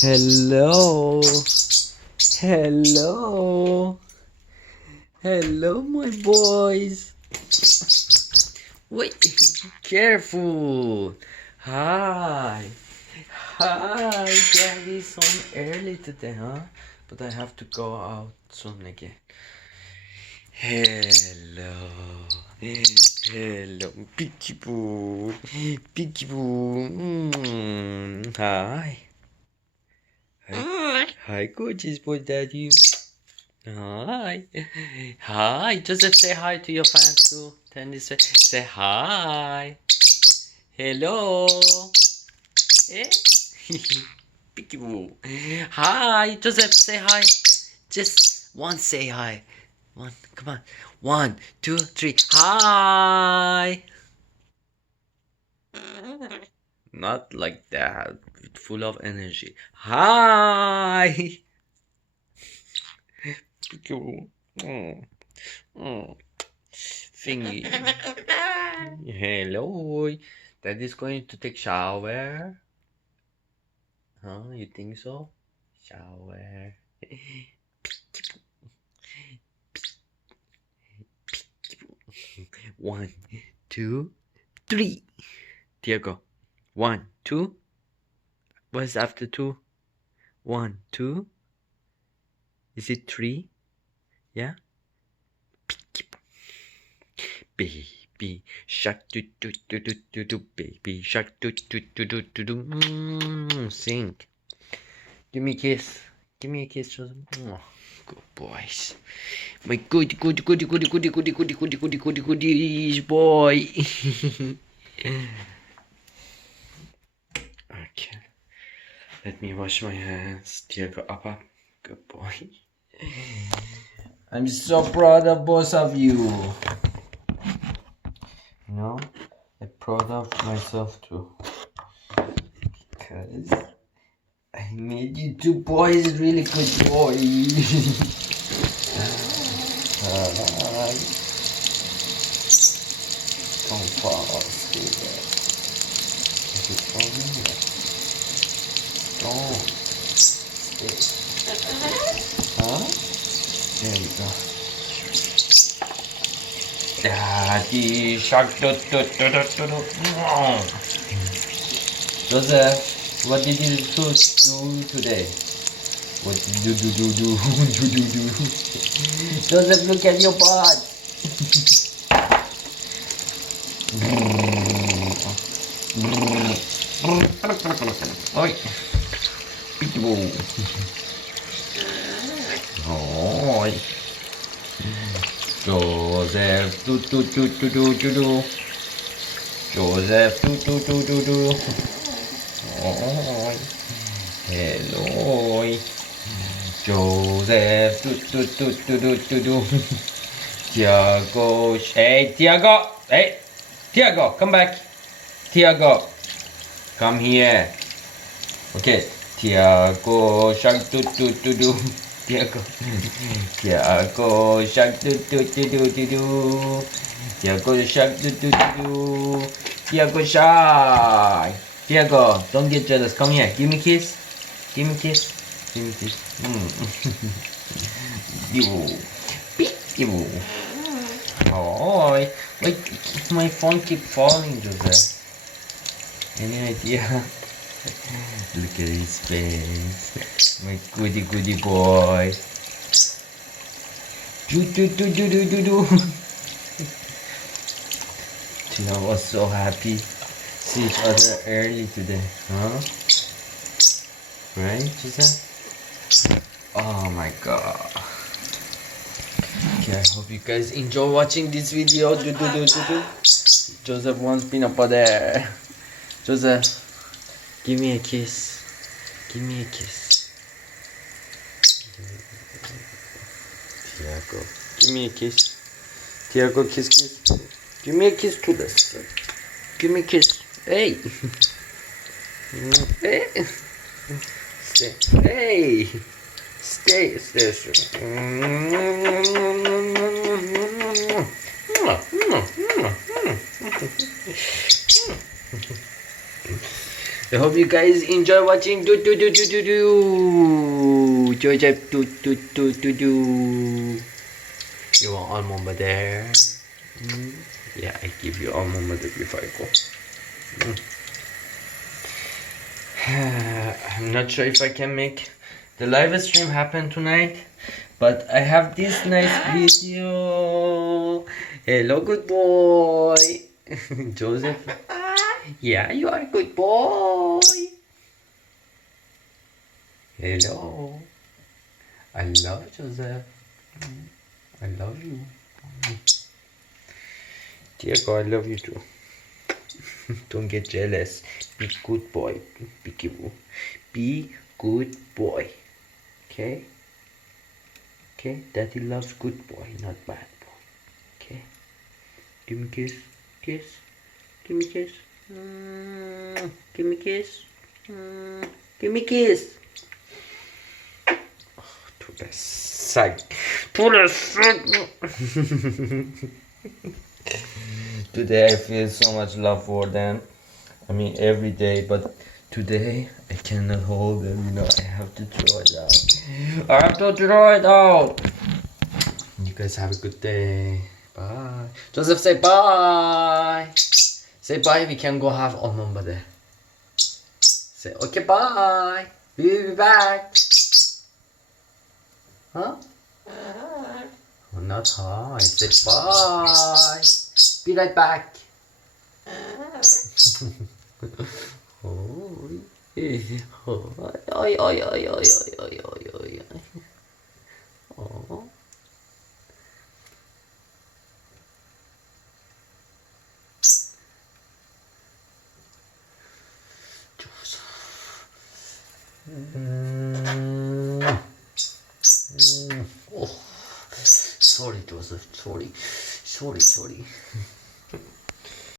Hello. Hello. Hello, my boys. Wait, careful. Hi. Hi, Daddy's home early today, huh? But I have to go out soon again. Hello. Hello, Peekaboo. Peekaboo. Hi. Hi. Hi, gorgeous boy, Daddy. Hi. Hi. Joseph, say hi to your fans too. Turn this way. Say hi. Hello. Eh? Peekaboo. Hi. Joseph, say hi. Just one say hi. One. Come on. 1, 2, 3. Hi. Not like that. Full of energy. Hi. Peekaboo. Oh. Thingy. Hello. Daddy's going to take shower. Huh? You think so? Shower. 1, 2, 3. Tiago. 1, 2. What's after 2? 1, 2. Is it 3? Yeah? Baby shark do do do do do do, baby shark do do do do do do. Sing. Give me a kiss. Give me a kiss, Joseph. Oh, good boys. My goody boy. Okay. Let me wash my hands. Tiago, Appa. Good boy. I'm so proud of both of you. You know, I'm proud of myself too. Because I made you two boys really good boys. Don't fall asleep. Is it falling? Don't stay. Huh? There you go. Daddy shark do do do do do do. Joseph, what did you do today? What did you do? Joseph, look at your butt. Oi, Peekaboo. Oi. Joseph, do. Joseph, do. Oi. Hello. Joseph, do. Tiago, hey, Tiago. Hey, Tiago, come back. Tiago, come here. Okay, Tiago, shark, do. Tiago, shark, do. Tiago, shark, do. Tiago, shy. Tiago, don't get jealous. Come here. Give me a kiss. Give me a kiss. You. Oh, wait, my phone keep falling, Joseph. Any idea? Look at his face. My goody boy. Do. I was so happy. See each other early today, huh? Right, Joseph? Oh my god. Okay, I hope you guys enjoy watching this video. Do. Joseph wants peanut butter. Joseph, give me a kiss. Give me a kiss. Tiago, give me a kiss. Tiago, kiss. Give me a kiss to this. Give me a kiss. Hey. Hey. Stay. Hey. Stay. I hope you guys enjoy watching Joseph You want almond butter there? Yeah, I give you almond butter before I go. I'm not sure if I can make the live stream happen tonight, but I have this nice video. Hello, good boy. Joseph. Yeah, you are a good boy. Hello. I love Joseph. I love you. Tiago, I love you too. Don't get jealous. Be good boy. Be good boy. Okay? Okay? Daddy loves good boy, not bad boy. Okay? Give me a kiss. Kiss. Give me a kiss. Give me a kiss. Give me a kiss. To the side. To the side. Today I feel so much love for them. I mean every day, but today I cannot hold them, you know, I have to throw it out. I have to throw it out. You guys have a good day. Bye. Joseph, say bye. Say bye, we can go have almond butter. Say okay, bye. We'll be back. Huh? Oh, not hi. Say bye. Be right back. Oi. Oi, oi, oi, oi, oi, oi, oi, oi. Oh. Oh. Sorry, Joseph. Sorry.